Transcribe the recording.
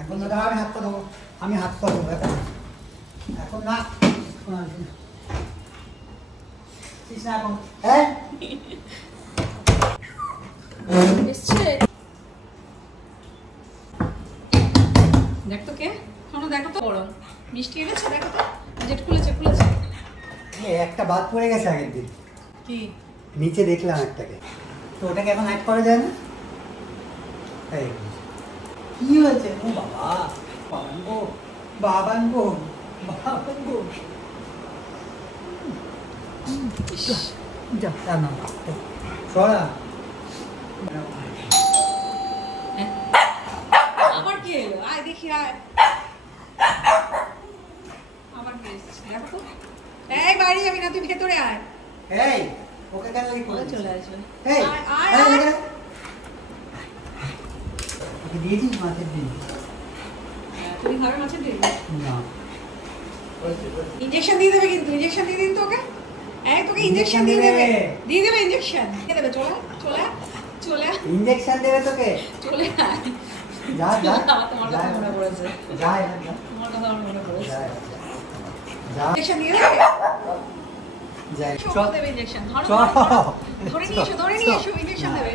এখন না আমি হাত পা দেবো, আমি হাত পা দেবো এখন, এখন না, এখন হ্যাঁ দেখতো কে শোনো, দেখো তো বড় মিষ্টি এনেছে, দেখো তো জেট খুলেছে খুলেছে। একটা বাদ পড়ে গেছে আগের দিন, কি নিচে দেখলাম একটাকে, তো ওটাকে এখন অ্যাড করা যায় না? এই কি হয়েছে? ও বাবা, বাবাঙ্গো বাবাঙ্গো বাবাঙ্গো, যা না সরা আবার কি এলো? আয় দেখি, আয় আবার কি এসেছে দেখো তো। এই বাইরে যাবি না, তুই ভেতরে আয়। এই ওকে কেন লিখ করে চলে আসবে। এই আয় আয় আয়। ওকে দিয়েছিস মাছের ডিম? তুমি খাবে মাছের ডিম? না, ইনজেকশন দিয়ে দেবে কিন্তু, ইনজেকশন দিয়ে দিন তো ওকে। এই তোকে ইনজেকশন দিয়ে দেবে, দিয়ে দেবে ইনজেকশন দিয়ে দেবে। চলে চলে চলে ইনজেকশন দেবে তোকে? চলে আয়। যা যা তোমার কথা মনে পড়েছে, যা তোমার কথা আমার মনে পড়েছে। যা যা ইনজেকশন দিয়ে দেবে, যা সব দেবে ইনজেকশন। ধরো ধরে নিয়ে এসো, ধরে নিয়ে এসো, ইনজেকশন দেবে।